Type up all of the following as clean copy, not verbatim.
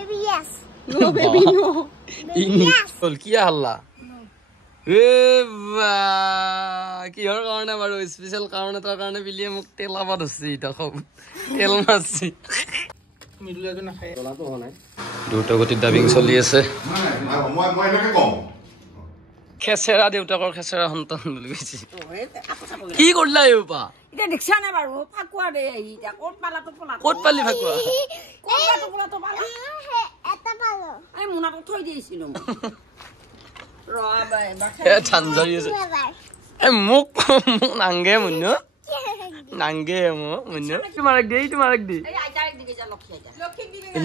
Baby, yes. No, baby, no. Yes. বল কি হাল্লা এ বা কিহৰ কাৰণে বাৰু স্পেশাল কাৰণ এটাৰ কাৰণে বিলিয়ে মোক তেলাবা ধৰছি এটা খুব তেল মাৰছি মিডুলাটো নাখায় তলাটো হোৱা নাই দুটো গতিত ডাবিং চলি আছে মই এনেকে কম খেচেৰা দেউতাকৰ খেচেৰা সন্তান বুলি কৈছে কি কৰিলা এইপা এটা দেখছা না বাৰু ফাকুয়া দে এটা কোট পালাটো পলা ক'ত পালি ফাকুৱা কোট পালাটো পালা এটা পালো আই মুনাটো থৈ দিছিলো ৰ বাই এ ঝাঞ্জাৰি আছে এ মোক নাংগে মুন্ন নাংগে মুন্ন তোমাক দেই এই আইতাক দিকে যা লক্ষী আইতা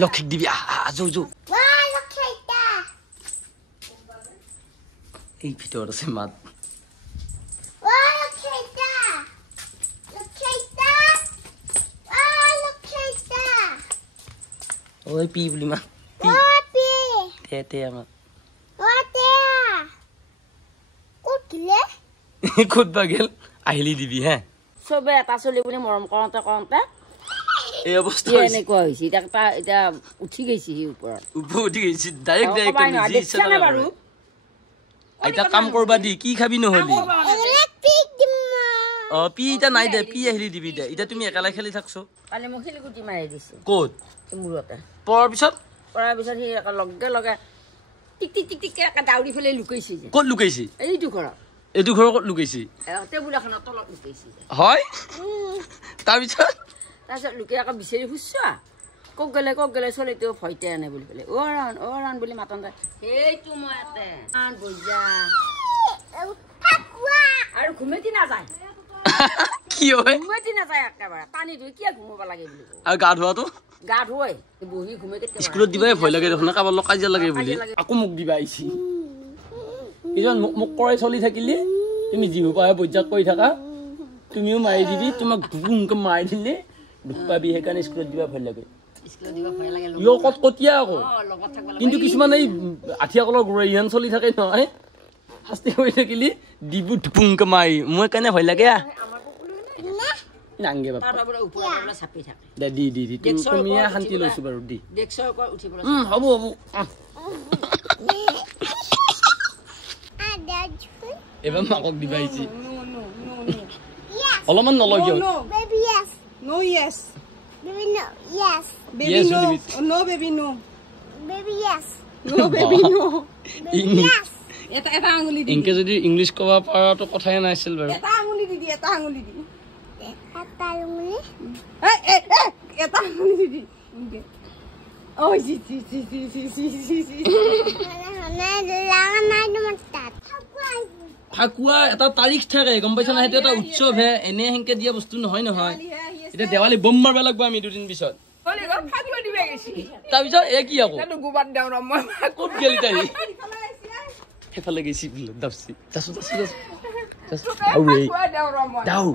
লক্ষীক দিবি আজো জো Wah, look at that. এই ভিতৰত আছে মাত Wah, look at that. Look at that. Wah, look at that. ঐ পি বুলি মা Papi. তে আমাৰ What there? Kukile? ক'ত বা গেল আহিলি দিবি হে সবে এটা চলি বুলি মৰম কৰতে কৰতে এই অৱস্থা কি এনেকুৱা হৈছে এটা উঠি গৈছে হি ওপৰত উঠি গৈছি ডাইৰেক্ট দেখছা না বাৰু আইতা কাম কৰবা দি কি খাবি নহলি Electric dimma. অ পি এটা নাই দে পি আহিলি দিবি দে এটা তুমি একালাই খেলি থাকছো কালি মোক শিলগুটি মাৰি দিছে ক'ত মূৰতে পৰ পিছত কৰাৰ পিছত সি লগে লগে টিক টিক টিক টিক এটা দাউৰি ফেলে লুকাইছে যে ক'ত লুকাইছি এইটো ঘৰত এইটো ঘৰ ক'ত লুকাইছি টেবুল এখনৰ তলত লুকাইছে হয় তাৰপিছত তাৰপিছত লুকাই আকৌ বিচাৰি ফুৰিছো কক গ'লে চলিটো ভয়তে আনে বুলি ক'লে অ ৰান বুলি মাতন সেইটো মই ইয়াতে বজা Aqua. আৰু ঘুমেতি নাযায় কি হয় ঘুমেতি নাযায় একেবাৰে পানী ধুই কিয় ঘুমাব লাগে বুলি কওঁ আৰু গা ধোৱাটো গা ধুৱাই বহি ঘুমে কেতিয়াবা স্কুলত দিবাই ভয় লাগে দেখোন কাৰোবাৰ লগত কাজিয়া লাগে বুলি আকৌ মোক দিবা আহিছি ইজন মোক কৰাই চলি থাকিলে তুমি জিহু পাহে বৈজাক কৰি থাকা তুমিও মাৰি দিবি তোমাক ধুমকে মাৰি দিলে দুখ পাবি সেইকাৰণে স্কুলত দিবা ভয় লাগে স্কুলত দিব ভয় লাগে ইয় কটকটীয়া আকৌ লগত থাকিব লাগে কিন্তু কিছুমান এই আঠিয়া কলৰ গুড়া ইহান চলি থাকে নহয় শাস্তি কৰি থাকিলে দিবু ধুমকে মাৰি মই কাৰণে ভয় লাগে নাংগে বাপা তাৰ পৰা ওপৰৰ পৰা চাপি থাকে দে দি তুমি শান্তি লৈছো বাৰু দি ডেক্সৰ ওপৰত উঠিবলৈ হ'ব এবাৰ মাকক দিবা আহিছি Yes. অলপমান নলয় কিয় Baby, yes. No, yes. Baby, no. Yes. Baby, Yes, no. Olivia. Oh, no, baby, no. Baby, yes. No, baby, no. Baby, yes. এটা আঙুলি দি ইনকে যদি ইংলিছ ক'ব পাৰাটো কথাই নাছিল বাৰু এটা আঙুলি দি এটা আঙুলি দি Apa lumuni? এটা আঙুলি দি ও জি Mana langan ada matat. Phakuwa এটা তাৰিখ থাকে গম পাইছা না সেইটো এটা উৎসৱ হে এনে হেনকে দিয়া বস্তু নহয় এতিয়া দেৱালী বম মাৰবা লাগব আমি দুদিন পিছত কলি ঘৰ ফাগুৱা দিবে গৈছি তাৰপিছত এ কি আকৌ সেইটো গুবাত দেও ৰ মই ক'ত গেলি তাই সেইফালে গৈছি দাবছি যাচো আউৰে ফাগুৱা দেও ৰ মই দাও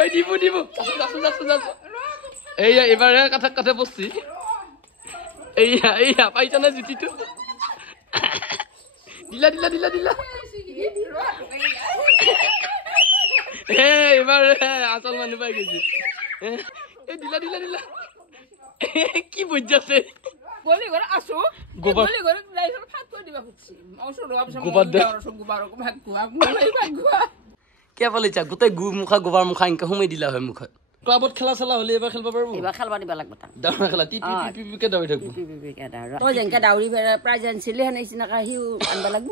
এই দিব যাচো এইয়া এবাৰে কাঠে বসছি এইয়া পাইছা না জুতিটো দিলা এবাৰ আচল মানুহ পাই গৈছে এই দিলা কি বুঝাছে গলি ঘৰ আছো গোবৰ গলি ঘৰ লাইছৰ ফাগুৱা দিবা খুচি অসৰ ৰবছ গোবৰ দে গোবৰ ফাগুৱা কে পালিছা গোটেই গোবৰ মুখা ইনকে সোমাই দিলা হয় মুখত ক্লাবত খেলা চেলা হলে এবাৰ খেলবা পাৰবো এবাৰ খেলবা দিবা লাগব তা দাউৰা খেলা টিপি কে দাউৰি থাকবো তই যেনকে দাউৰি প্ৰাইজ আনিছিলে হেনেচিনাকা হিউ আনবা লাগব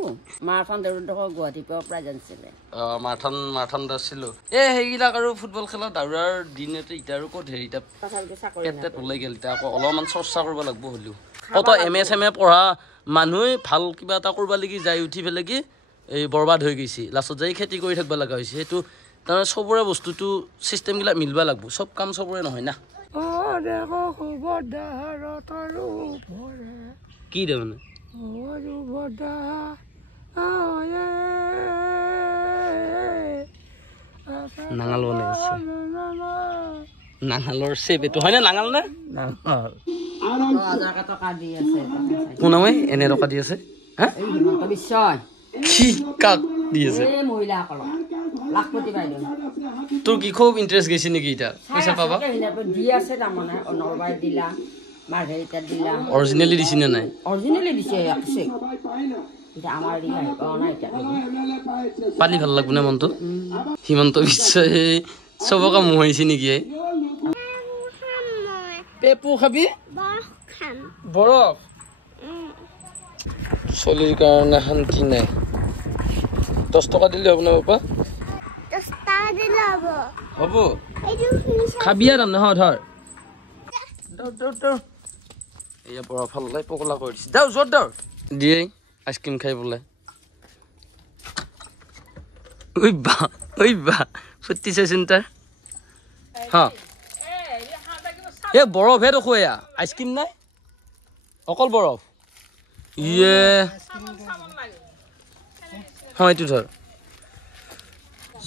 মাৰাথন দৌৰডখ গুৱাহাটীৰ পৰা প্ৰাইজ আনিছিলে মাৰাথন দাছিলো এ হেইগিলাক আৰু ফুটবল খেলা দাউৰাৰ দিনতে ইটা আৰু ক'ত হেৰিটা পেট ওলাই গেল ইটা আকৌ অলপমান চৰ্চা কৰিব লাগব হলিও কত এম এ পঢ়া মানুহে ভাল কিবা এটা কৰবা লাগি যাই উঠি ফেলে কি এই বৰবাদ হৈ গৈছে লাষ্টত যাই খেতি কৰি থাকবা লগা হৈছে সেইটো তাৰমানে চবৰে বস্তুটো চিষ্টেমগিলা মিলবা লাগব সব কাম চবৰে নহয় না কি দে মানে নাঙাল বনাইছে নাঙালৰ চেপ এইটো হয়নে নাঙাল নে কোন এনে টকা দি আছে হা বিশ্বয় কি কাক দি আছে মহিলাসকলক লাখপতি বাইদেউ তোৰ কি খুব ইণ্টাৰেষ্ট গৈছে নেকি এতিয়া পইচা পাবা দি আছে তাৰমানে নলবাৰী দিলা মাৰ্ঘেৰিটাত দিলা অৰিজিনেলি দিছি নে নাই অৰিজিনেলি দিছে আছে এতিয়া আমাৰ দিয়া পোৱা নাই এতিয়া পালি ভাল লাগব নে মনটো হিমন্ত বিশ্ব চবকে মোহাৰিছে নেকি পেপু খাবি বৰফ চলিৰ কাৰণে শান্তি নাই 10 টকা দিলে হ'ব না বাবা 10 টকা দিলে হ'ব হ'ব খাবি আৰু নহয় ধৰ এয়া বৰফ ফালে পকলা কৰি দিছে যাও জোৰ দৰ দিয়ে আইচক্ৰীম খাই বোলে ঐ বা ফুটি চাইছোন তাৰ হা এ বৰফহে দেখো এয়া আইচক্ৰীম নাই অকল বৰফ ইয়ে হয় এইটো ধৰ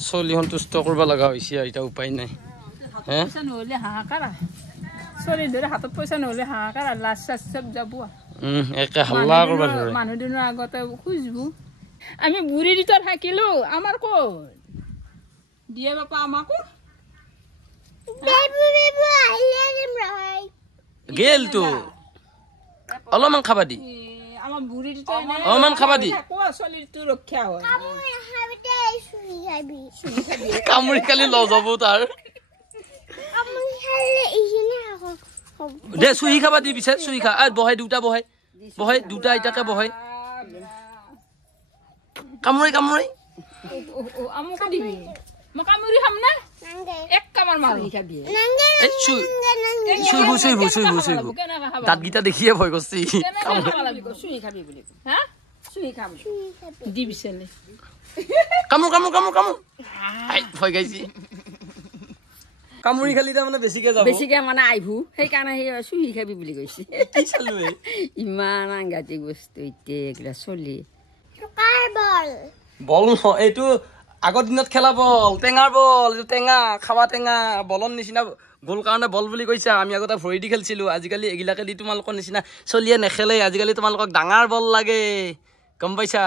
চলি সন্তুষ্ট কৰিব লগা হৈছে এতিয়া উপায় নাই হে পইচা নহ'লে হাহাকাৰ চলি ধৰে হাতত পইচা নহ'লে হাহাকাৰ লাজ চাজ চব যাব একে হাল্লা কৰিব ধৰে মানুহ দিনৰ আগতে খুজিব আমি বুঢ়ী দিতত থাকিলো আমাৰ ক'ত দিয়ে বাপা আমাকো বেবু আহিলে দিম ৰয় গেল তো অলপমান খাবা দি আমাৰ বুঢ়ী দিত অলপমান খাবা দি চলিটো ৰক্ষা হয় কামুৰি খাবিতে চুৰি খাবি কামুৰি কালি ল যাব তাৰ কামুৰি খালে ইখিনি হ'ব দে চুহি খাবা দি পিছে চুহি খা বহাই দুটা বহাই দুটা এটাকে বহাই কামুৰি আমুক দিবি মই কামুৰি খাম না নাংগে এক কামাৰ মাৰি খাবি নাংগে এই চুই দাঁতকেইটা দেখিয়ে ভয় কৰছি চুহি খাবি বুলি হা চুহি খাবি দি বিচাৰে কামুৰ ভয় গাইছি কামুৰি খালি তাৰমানে বেছিকে মানে আহিবো সেইকাৰণে সেই চুহি খাবি বুলি কৈছে ইমান আংগাতিক বস্তু এতিয়া এইগিলা চলি কাৰ বল ন এইটো আগৰ দিনত খেলা বল টেঙাৰ বল এইটো টেঙা খাৱা টেঙা বলৰ নিচিনা গোল কাৰণে বল বুলি কৈছা আমি আগতে ভৰি দি খেলিছিলো আজিকালি এগিলাকে দি তোমালোকৰ নিচিনা চলিয়ে নেখেলে আজিকালি তোমালোকক ডাঙৰ বল লাগে গম পাইছা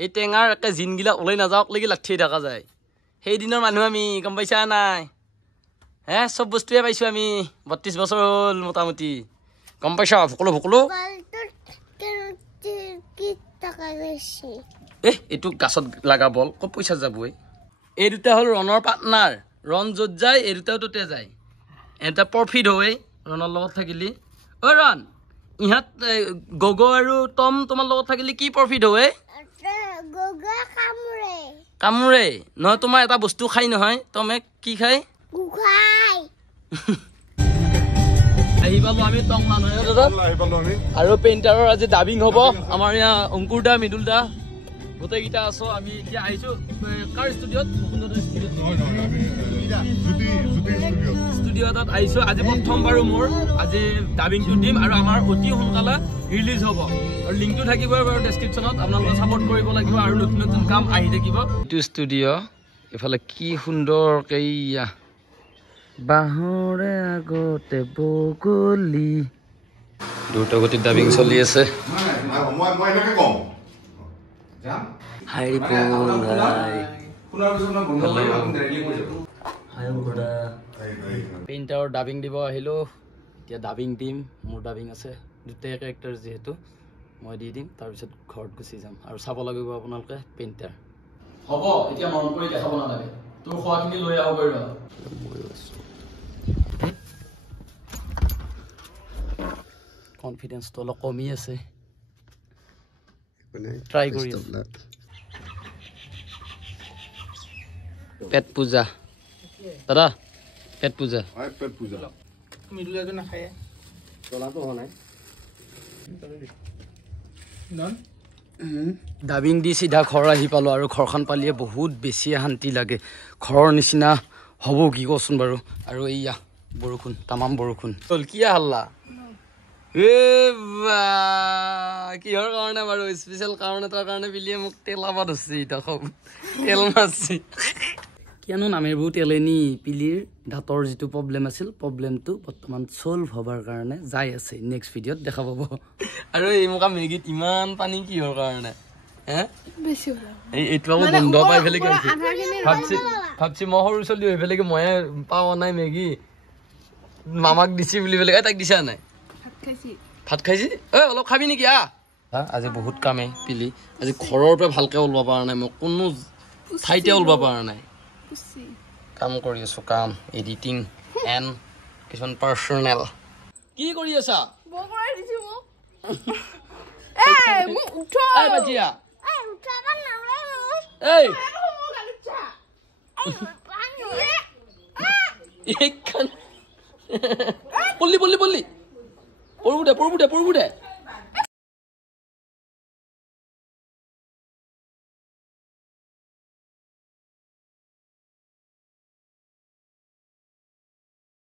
এই টেঙাৰ একে জিনগিলা ওলাই নাযাওক লাগি লাঠি থকা যায় সেইদিনৰ মানুহ আমি গম পাইছা নাই হে চব বস্তুৱে পাইছো আমি 32 বছৰ হ'ল মোটামুটি গম পাইছা ভুকলো কি টকা গৈছে এইটো গাছত লগা বল ক'ত পইচা যাবই এই দুটা হ'ল ৰণৰ পাৰ্টনাৰ ৰন য'ত যায় এই দুটাও ততে যায় এটা প্ৰফিট হয় ৰণৰ লগত থাকিলি ৰন ইহঁত গগ আৰু টম তোমাৰ লগত থাকিলে কি প্ৰফিট হয় গগা কামুৰে নহয় তোমাৰ এটা বস্তু খাই নহয় টমে কি খাই গুখাই আহি পালো আমি টং মানুহে আৰু পেইণ্টাৰৰ আজি ডাবিং হ'ব আমাৰ ইয়াৰ অংকুৰ দা মৃদুল দা গোটেইকেইটা আছো আমি এতিয়া আহিছো কাৰ ষ্টুডিঅ'ত ষ্টুডিঅ' এটাত আহিছো আজি প্ৰথমবাৰো মোৰ আজি ডাবিংটো দিম আৰু আমাৰ অতি সোনকালে ৰিলিজ হ'ব আৰু লিংকটো থাকিব বাৰু ডেছক্ৰিপশ্যনত আপোনালোকে ছাপোৰ্ট কৰিব লাগিব আৰু নতুন নতুন কাম আহি থাকিব এইটো ষ্টুডিঅ' এইফালে কি সুন্দৰকে ইয়া বাঁহৰে আগতে বগলী দুটা গতিত ডাবিং চলি আছে মই এনেকে কওঁ হাই পেইণ্টাৰৰ ডাবিং দিব আহিলোঁ এতিয়া ডাবিং দিম মোৰ ডাবিং আছে দুটাই কেৰেক্টাৰ যিহেতু মই দি দিম তাৰপিছত ঘৰত গুচি যাম আৰু চাব লাগিব আপোনালোকে পেইণ্টাৰ হ'ব এতিয়া মৰম কৰি দেখাব নালাগে তোৰ খোৱাখিনি লৈ আহিব পাৰিবা কনফিডেন্সটো অলপ কমি আছে ট্ৰাই কৰি পেট পূজা দাদা পেট পূজা ডাবিং দি চিধা ঘৰ আহি পালো আৰু ঘৰখন পালিয়ে বহুত বেছি শান্তি লাগে ঘৰৰ নিচিনা হ'ব কি কচোন বাৰু আৰু এইয়া বৰষুণ তামাম বৰষুণ চল কি হাল্লা কিহৰ কাৰণে বাৰু স্পেচিয়েল কাৰণ এটাৰ কাৰণে বিলিয়ে মোক তেলাব ধৰিছে এতিয়া খুব তেল মাৰছি কিয়নো নামেৰবোৰ তেলেনি পিলিৰ দাঁতৰ যিটো প্ৰব্লেম আছিল প্ৰব্লেমটো বৰ্তমান চল্ভ হ'বৰ কাৰণে যাই আছে নেক্সট ভিডিঅ'ত দেখা পাব আৰু এই মোকা মেগীত ইমান পানী কিহৰ কাৰণে হে এইটো আকৌ বন্ধ পাই ফেলে ভাবছি মই সৰু চলি হৈ পেলাই মই পাৱা নাই মেগী মামাক দিছি বুলি পেলাই তাক দিছা নাই ভাত খাইছি অলপ খাবি নেকি আজি বহুত কামে পিলি আজি ঘৰৰ পৰা ভালকে ওলবা পৰা নাই মই কোনো ঠাইতে ওলবা পৰা নাই কাম কৰি আছো কাম এডিটিং এণ্ড কিছুমান পাৰ্চনেল কি কৰি আছা বাজিয়া এই পল্লি পৰবো দে